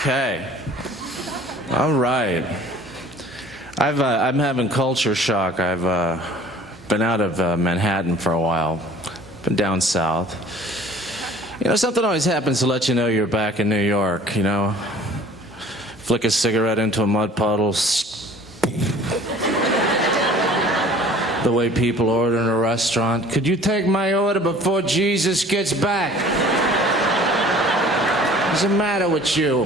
Okay. All right. I'm having culture shock. I've been out of Manhattan for a while. Been down south. You know, something always happens to let you know you're back in New York, you know? Flick a cigarette into a mud puddle. The way people order in a restaurant. Could you take my order before Jesus gets back? What's the matter with you?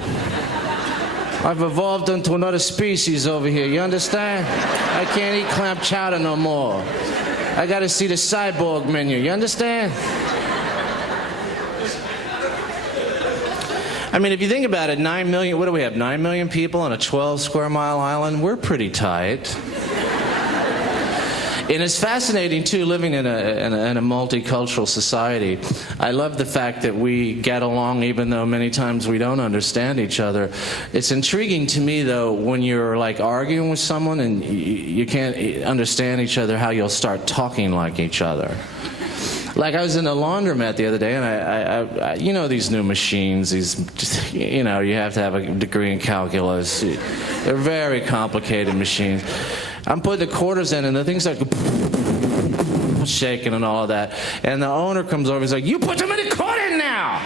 I've evolved into another species over here, you understand? I can't eat clam chowder no more. I gotta see the cyborg menu, you understand? I mean, if you think about it, 9 million, what do we have, 9 million people on a 12 square mile island? We're pretty tight. And it's fascinating, too, living in a multicultural society. I love the fact that we get along even though many times we don't understand each other. It's intriguing to me, though, when you're, like, arguing with someone and you can't understand each other, how you'll start talking like each other. Like, I was in a laundromat the other day, and I you know these new machines, these, you know, you have to have a degree in calculus. They're very complicated machines. I'm putting the quarters in, and the thing's like shaking and all of that. And the owner comes over, he's like, "You put too many quarters in now!"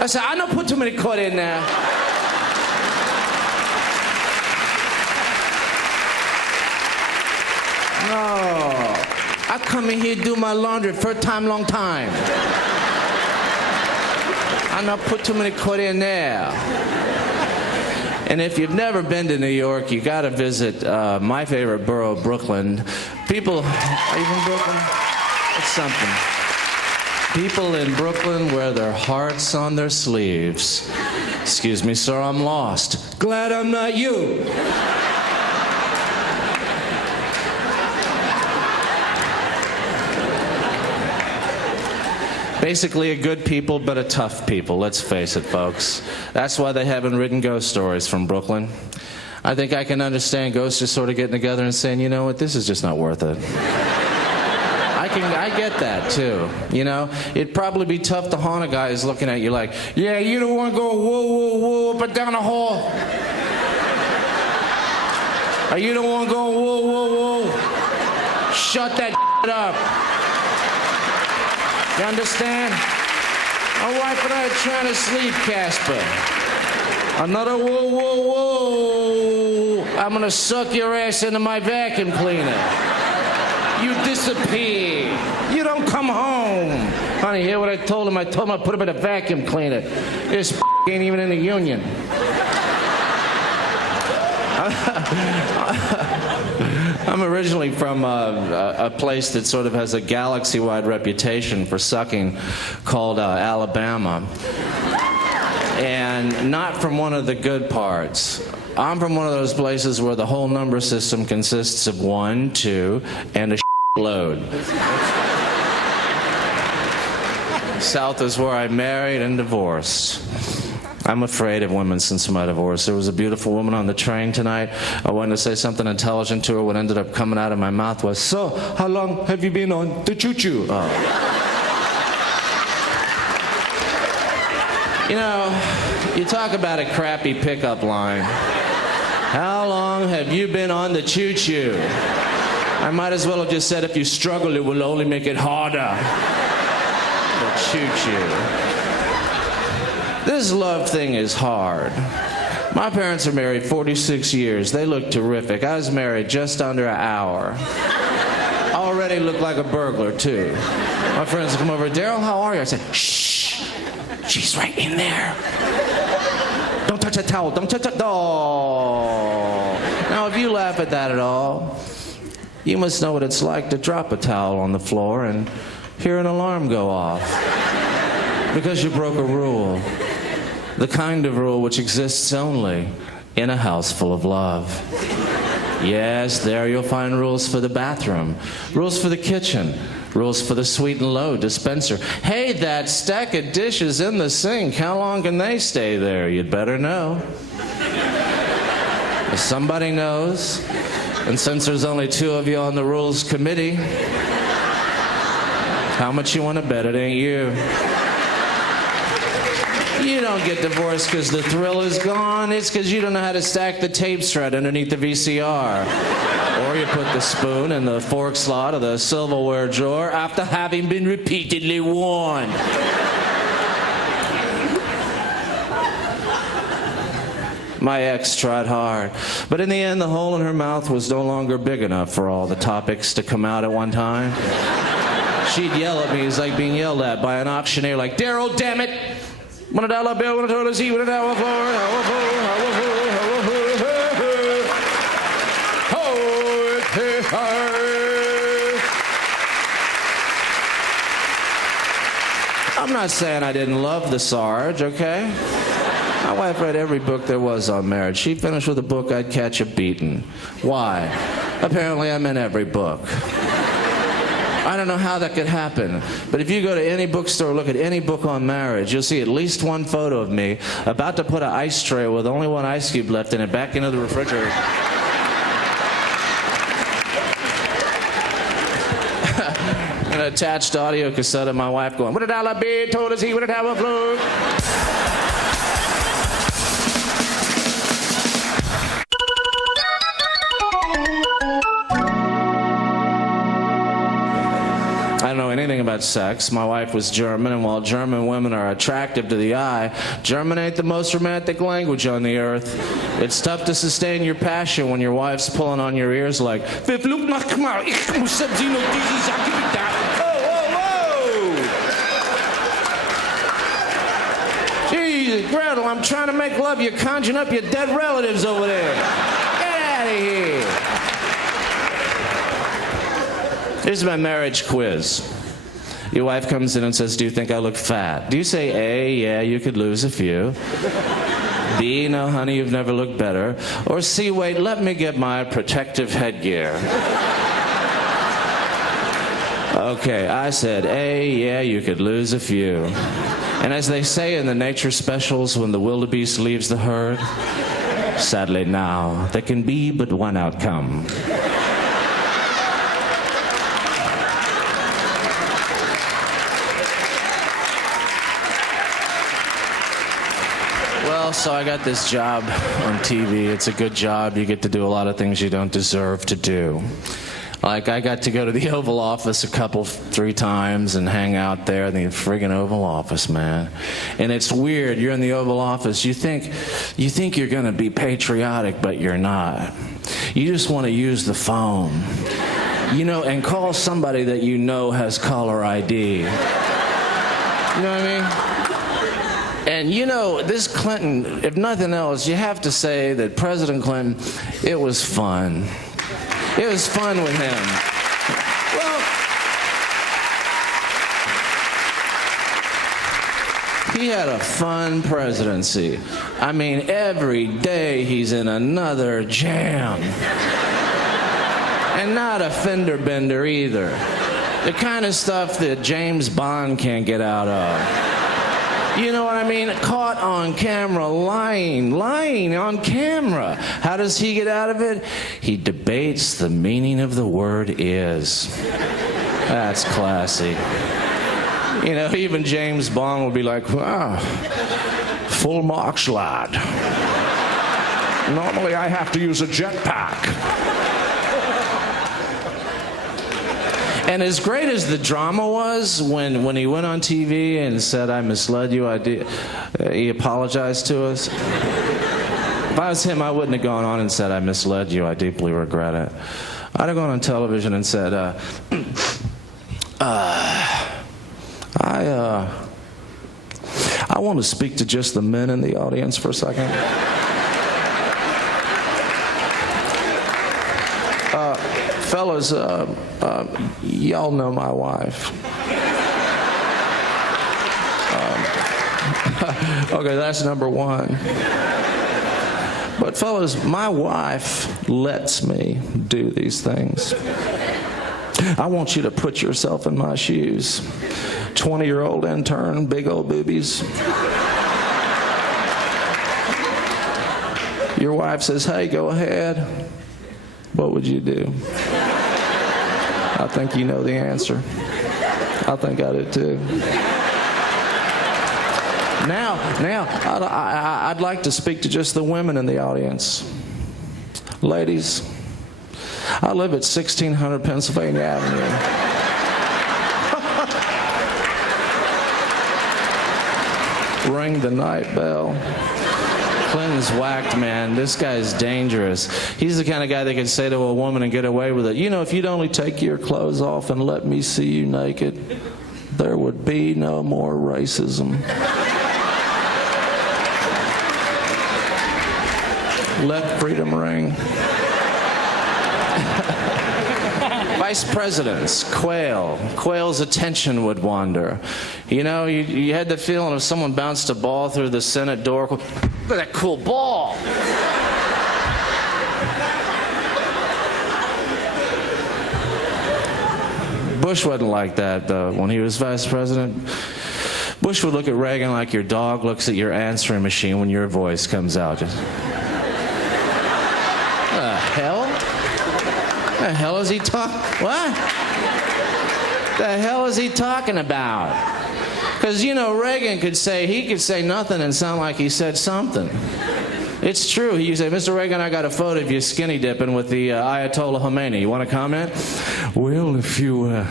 I said, "I don't put too many quarters in now." No. I come in here do my laundry first time, long time. I not put too many quarters in there. And if you've never been to New York, you got to visit my favorite borough, Brooklyn. People, are you from Brooklyn? It's something. People in Brooklyn wear their hearts on their sleeves. Excuse me, sir, I'm lost. Glad I'm not you. Basically a good people, but a tough people, let's face it, folks. That's why they haven't written ghost stories from Brooklyn. I think I can understand ghosts just sort of getting together and saying, you know what, this is just not worth it. I get that, too. You know, it'd probably be tough to haunt a guy who's looking at you like, yeah, you don't want to go whoa, whoa, whoa, up and down the hall. Or you don't want to go whoa, whoa, whoa. Shut that up. You understand? My wife and I are trying to sleep, Casper. Another whoa, whoa, whoa. I'm gonna suck your ass into my vacuum cleaner. You disappear. You don't come home. Honey, hear what I told him? I told him I'd put him in a vacuum cleaner. This ain't even in the union. I'm originally from a place that sort of has a galaxy-wide reputation for sucking called Alabama. And not from one of the good parts. I'm from one of those places where the whole number system consists of 1, 2, and a load. South is where I married and divorced. I'm afraid of women since my divorce. There was a beautiful woman on the train tonight. I wanted to say something intelligent to her. What ended up coming out of my mouth was, "So, how long have you been on the choo-choo?" Oh. You know, you talk about a crappy pickup line. How long have you been on the choo-choo? I might as well have just said, if you struggle, it will only make it harder. The choo-choo. This love thing is hard. My parents are married 46 years. They look terrific. I was married just under an hour. Already look like a burglar, too. My friends come over, "Daryl, how are you?" I say, "Shh, she's right in there. Don't touch that towel, don't touch that." Oh. Now, if you laugh at that at all, you must know what it's like to drop a towel on the floor and hear an alarm go off. Because you broke a rule. The kind of rule which exists only in a house full of love. Yes, there you'll find rules for the bathroom, rules for the kitchen, rules for the sweet and low dispenser. Hey, that stack of dishes in the sink, how long can they stay there? You'd better know. If somebody knows, and since there's only 2 of you on the rules committee, How much you want to bet it ain't you? You don't get divorced because the thrill is gone. It's because you don't know how to stack the tape straight underneath the VCR. Or you put the spoon in the fork slot of the silverware drawer after having been repeatedly warned. My ex tried hard, but in the end, the hole in her mouth was no longer big enough for all the topics to come out at one time. She'd yell at me. It's like being yelled at by an auctioneer, like, "Daryl, damn it! $1 bill, $1 $1 I'm not saying I didn't love the Sarge, okay? My wife read every book there was on marriage. She finished with a book I'd catch a beating. Why? Apparently I'm in every book. I don't know how that could happen, but if you go to any bookstore, look at any book on marriage, you'll see at least one photo of me about to put an ice tray with only one ice cube left in it back into the refrigerator. An attached audio cassette of my wife going, "What a dollar bid, told us he would have a flu." I don't know anything about sex. My wife was German, and while German women are attractive to the eye, German ain't the most romantic language on the earth. It's tough to sustain your passion when your wife's pulling on your ears like, "Wir flucht nach Kmal, ich muss sie noch diese Sache bedacht." Jesus, Gretel, I'm trying to make love. You're conjuring up your dead relatives over there. Get out of here. Here's my marriage quiz. Your wife comes in and says, "Do you think I look fat?" Do you say A, "Yeah, you could lose a few"? B, "No, honey, you've never looked better"? Or C, "Wait, let me get my protective headgear"? Okay, I said A, "Yeah, you could lose a few." And as they say in the nature specials, when the wildebeest leaves the herd, sadly now, there can be but one outcome. Well, so I got this job on TV. It's a good job. You get to do a lot of things you don't deserve to do. Like, I got to go to the Oval Office 3 times and hang out there in the friggin' Oval Office, man. And it's weird. You're in the Oval Office. You think you're going to be patriotic, but you're not. You just want to use the phone, you know, and call somebody that you know has caller ID. You know what I mean? And you know, this Clinton, if nothing else, you have to say that President Clinton, it was fun. It was fun with him. Well, he had a fun presidency. I mean, every day he's in another jam. And not a fender bender either. The kind of stuff that James Bond can't get out of. You know what I mean? Caught on camera, lying on camera. How does he get out of it? He debates the meaning of the word "is." That's classy. You know, even James Bond will be like, full marks, lad. Normally I have to use a jetpack. And as great as the drama was when he went on TV and said, "I misled you," he apologized to us. If I was him, I wouldn't have gone on and said, "I misled you, I deeply regret it." I'd have gone on television and said, I want to speak to just the men in the audience for a second. Fellas, y'all know my wife. Okay, that's number one. But fellas, my wife lets me do these things. I want you to put yourself in my shoes. 20-year-old intern, big old boobies. Your wife says, "Hey, go ahead." What would you do? I think you know the answer. I think I did too. Now, I'd like to speak to just the women in the audience. Ladies, I live at 1600 Pennsylvania Avenue. Ring the night bell. Clinton's whacked, man. This guy's dangerous. He's the kind of guy that could say to a woman and get away with it, you know, if you'd only take your clothes off and let me see you naked, there would be no more racism. Let freedom ring. Vice presidents, Quayle's attention would wander. You know, you had the feeling if someone bounced a ball through the Senate door, look at that cool ball. Bush wasn't like that, though. When he was vice president, Bush would look at Reagan like your dog looks at your answering machine when your voice comes out. Just, the hell is he talking? What? The hell is he talking about? Because, you know, Reagan could say nothing and sound like he said something. It's true. He used to say, Mr. Reagan, I got a photo of you skinny dipping with the Ayatollah Khomeini. You want to comment? Well, if you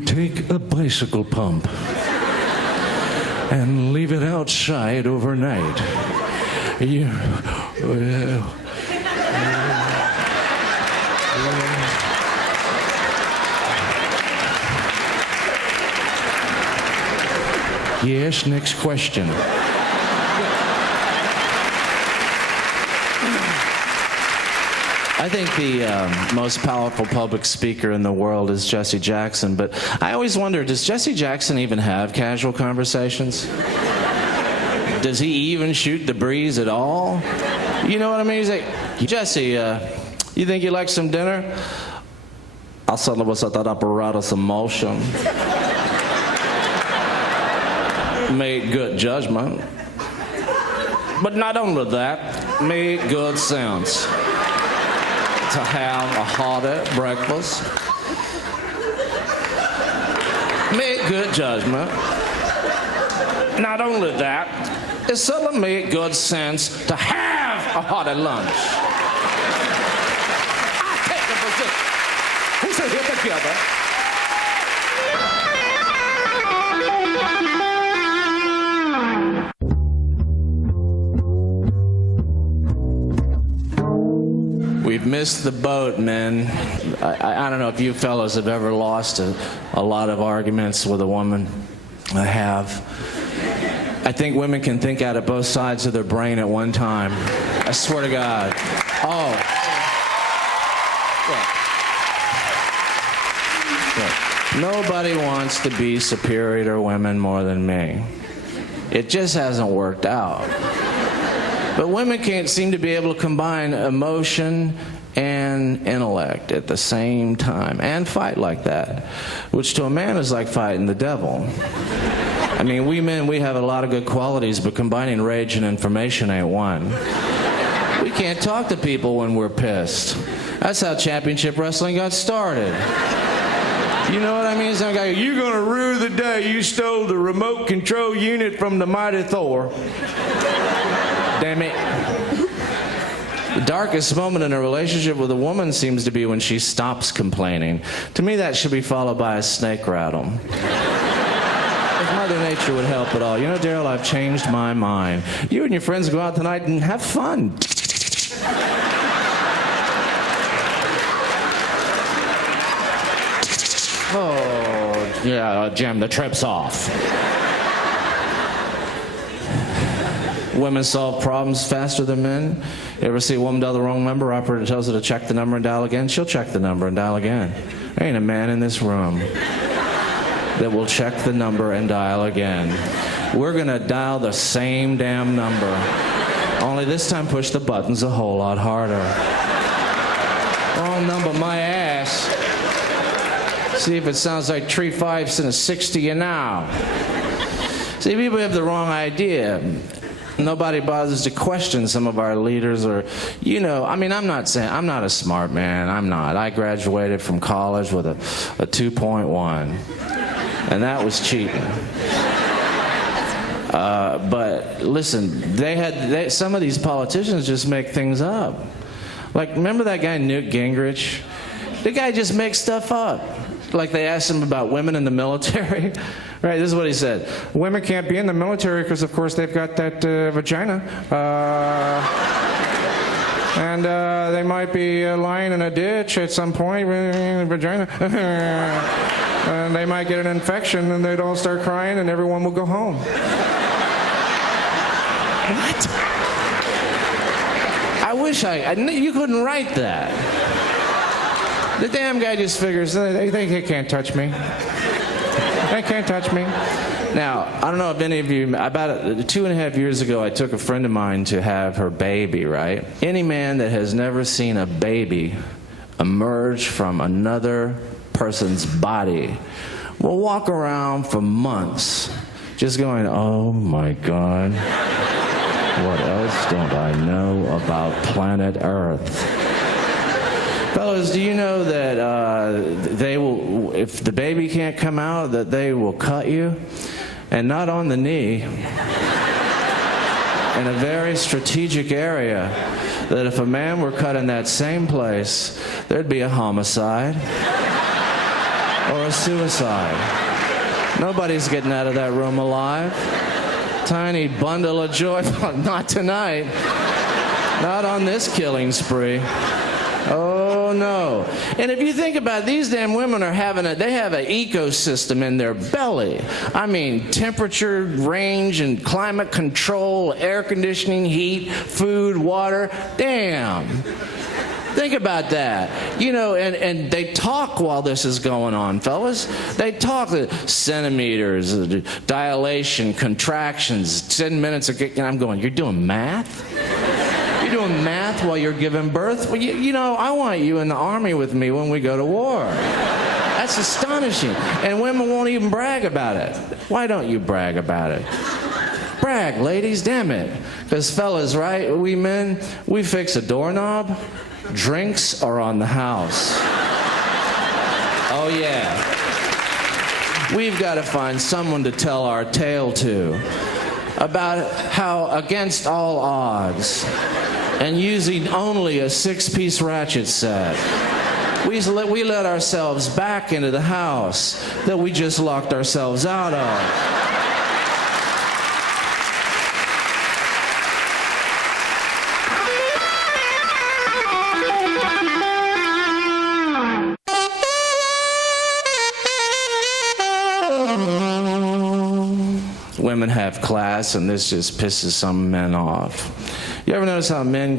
take a bicycle pump and leave it outside overnight, Yes, next question. I think the most powerful public speaker in the world is Jesse Jackson, but I always wonder, does Jesse Jackson even have casual conversations? Does he even shoot the breeze at all? You know what I mean? He's like, Jesse, you think you like some dinner? I'll settle with that apparatus of motion. Made good judgment. But not only that, made good sense to have a hearty breakfast. Made good judgment. Not only that, it certainly made good sense to have a hearty lunch. I take the position. Who said here together? We've missed the boat, men. I don't know if you fellas have ever lost a lot of arguments with a woman. I have. I think women can think out of both sides of their brain at one time. I swear to God. Oh. Look. Nobody wants to be superior to women more than me. It just hasn't worked out. But women can't seem to be able to combine emotion and intellect at the same time and fight like that, which to a man is like fighting the devil. I mean, we men, we have a lot of good qualities, but combining rage and information ain't one. We can't talk to people when we're pissed. That's how championship wrestling got started. You know what I mean? Some guy, you're gonna rue the day you stole the remote control unit from the mighty Thor. Damn it. The darkest moment in a relationship with a woman seems to be when she stops complaining. To me, that should be followed by a snake rattle. If Mother Nature would help at all. You know, Daryl, I've changed my mind. You and your friends go out tonight and have fun. Oh, yeah, Jim, the trip's off. Women solve problems faster than men. You ever see a woman dial the wrong number? Operator tells her to check the number and dial again. She'll check the number and dial again. There ain't a man in this room that will check the number and dial again. We're gonna dial the same damn number. Only this time push the buttons a whole lot harder. Wrong number, my ass. See if it sounds like 3 5s and a 60 you now. See, people have the wrong idea. Nobody bothers to question some of our leaders or, you know, I mean, I'm not saying, I'm not a smart man. I'm not. I graduated from college with a 2.1. And that was cheating. But listen, some of these politicians just make things up. Like, remember that guy Newt Gingrich? The guy just makes stuff up. Like, they asked him about women in the military. Right, this is what he said. Women can't be in the military because, of course, they've got that vagina. And they might be lying in a ditch at some point with a vagina. And they might get an infection and they'd all start crying and everyone will go home. What? I wish you couldn't write that. The damn guy just figures, they can't touch me. They can't touch me. Now, I don't know if any of you, about 2.5 years ago, I took a friend of mine to have her baby, right? Any man that has never seen a baby emerge from another person's body will walk around for months just going, oh my God, what else don't I know about planet Earth? Fellas, do you know that they will, if the baby can't come out, that they will cut you? And not on the knee, in a very strategic area, that if a man were cut in that same place, there'd be a homicide or a suicide. Nobody's getting out of that room alive. Tiny bundle of joy. Not tonight. Not on this killing spree. Oh no. And if you think about it, these damn women are they have an ecosystem in their belly. I mean, temperature range and climate control, air conditioning, heat, food, water. Damn. Think about that. You know, and they talk while this is going on, fellas. They talk centimeters, dilation, contractions, 10 minutes of, and I'm going, you're doing math? You're doing math while you're giving birth? Well, you know, I want you in the army with me when we go to war. That's astonishing. And women won't even brag about it. Why don't you brag about it? Brag, ladies, damn it. Because fellas, right, we men, we fix a doorknob, drinks are on the house. Oh yeah. We've got to find someone to tell our tale to about how, against all odds, and using only a 6-piece ratchet set, we let ourselves back into the house that we just locked ourselves out of. Women have class, and this just pisses some men off. You ever notice how women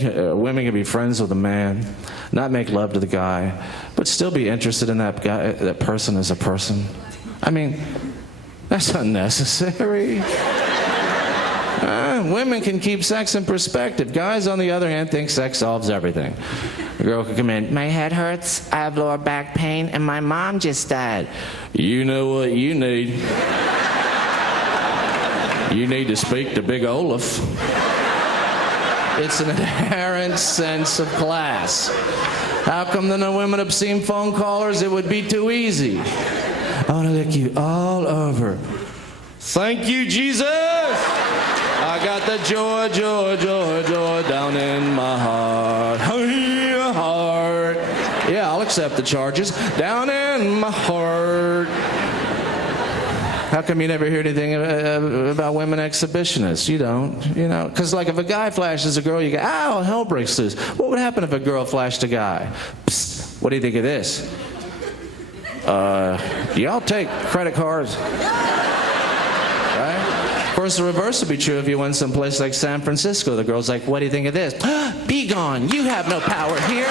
can be friends with a man, not make love to the guy, but still be interested in that guy, that person as a person? I mean, that's unnecessary. Women can keep sex in perspective. Guys, on the other hand, think sex solves everything. A girl can come in, my head hurts, I have lower back pain, and my mom just died. You know what you need. You need to speak to Big Olaf. It's an inherent sense of class. How come there are no women obscene phone callers? It would be too easy. I want to lick you all over. Thank you, Jesus. I got the joy, joy, joy, joy down in my heart. Heart. Yeah, I'll accept the charges. Down in my heart. How come you never hear anything about women exhibitionists? You don't, you know. Because, like, if a guy flashes a girl, you go, ow, hell breaks loose. What would happen if a girl flashed a guy? Psst, what do you think of this? Do y'all take credit cards? Right? Of course, the reverse would be true if you went someplace like San Francisco. The girl's like, what do you think of this? Be gone. You have no power here.